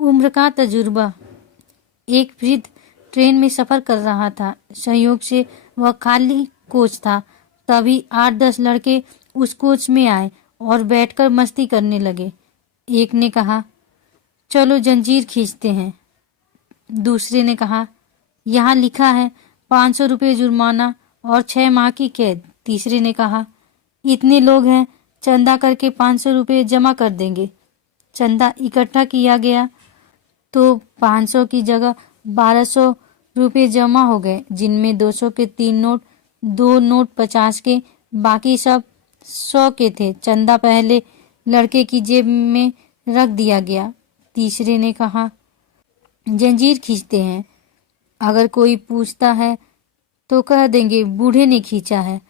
उम्र का तजुर्बा। एक वृद्ध ट्रेन में सफर कर रहा था। संयोग से वह खाली कोच था। तभी 8-10 लड़के उस कोच में आए और बैठकर मस्ती करने लगे। एक ने कहा, चलो जंजीर खींचते हैं। दूसरे ने कहा, यहाँ लिखा है 500 रुपये जुर्माना और 6 माह की कैद। तीसरे ने कहा, इतने लोग हैं, चंदा करके 500 रुपये जमा कर देंगे। चंदा इकट्ठा किया गया तो 500 की जगह 1200 रुपये जमा हो गए, जिनमें 200 के 3 नोट, 2 नोट 50 के, बाकी सब 100 के थे। चंदा पहले लड़के की जेब में रख दिया गया। तीसरे ने कहा, जंजीर खींचते हैं, अगर कोई पूछता है तो कह देंगे बूढ़े ने खींचा है,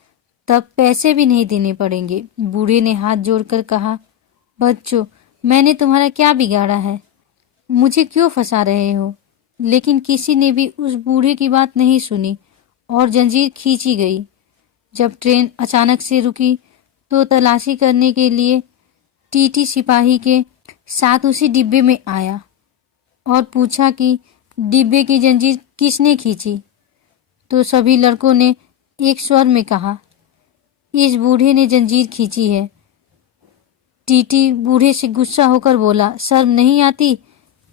तब पैसे भी नहीं देने पड़ेंगे। बूढ़े ने हाथ जोड़कर कहा, बच्चों, मैंने तुम्हारा क्या बिगाड़ा है, मुझे क्यों फंसा रहे हो? लेकिन किसी ने भी उस बूढ़े की बात नहीं सुनी और जंजीर खींची गई। जब ट्रेन अचानक से रुकी तो तलाशी करने के लिए टीटी सिपाही के साथ उसी डिब्बे में आया और पूछा कि डिब्बे की जंजीर किसने खींची। तो सभी लड़कों ने एक स्वर में कहा, इस बूढ़े ने जंजीर खींची है। टीटी बूढ़े से गुस्सा होकर बोला, शर्म नहीं आती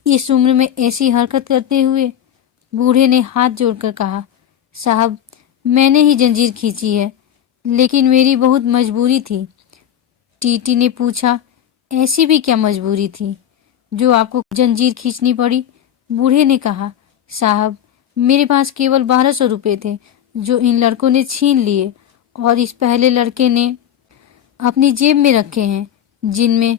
इस उम्र में ऐसी हरकत करते हुए? बूढ़े ने हाथ जोड़कर कहा, साहब, मैंने ही जंजीर खींची है, लेकिन मेरी बहुत मजबूरी थी। टीटी ने पूछा, ऐसी भी क्या मजबूरी थी जो आपको जंजीर खींचनी पड़ी? बूढ़े ने कहा, साहब, मेरे पास केवल 1200 रुपये थे जो इन लड़कों ने छीन लिए और इस पहले लड़के ने अपनी जेब में रखे हैं, जिनमें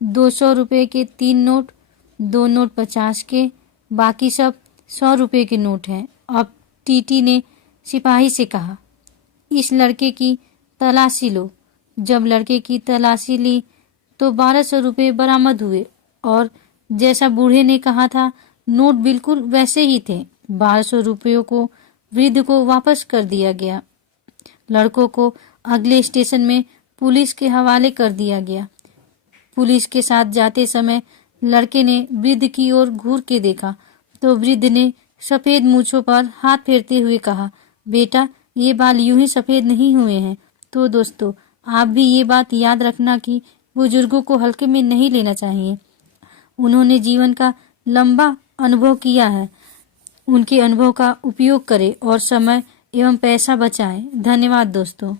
200 रुपये के 3 नोट, 2 नोट 50 के, बाकी सब 100 रुपये के नोट हैं। अब टीटी ने सिपाही से कहा, इस लड़के की तलाशी लो। जब लड़के की तलाशी ली तो 1200 रुपये बरामद हुए और जैसा बूढ़े ने कहा था, नोट बिल्कुल वैसे ही थे। 1200 रुपयों को वृद्ध को वापस कर दिया गया। लड़कों को अगले स्टेशन में पुलिस के हवाले कर दिया गया। पुलिस के साथ जाते समय लड़के ने वृद्ध की ओर घूर के देखा तो वृद्ध ने सफेद मूंछों पर हाथ फेरते हुए कहा, बेटा, ये बाल यूं ही सफेद नहीं हुए हैं। तो दोस्तों, आप भी ये बात याद रखना कि बुजुर्गों को हल्के में नहीं लेना चाहिए। उन्होंने जीवन का लंबा अनुभव किया है। उनके अनुभव का उपयोग करें और समय एवं पैसा बचाएं। धन्यवाद दोस्तों।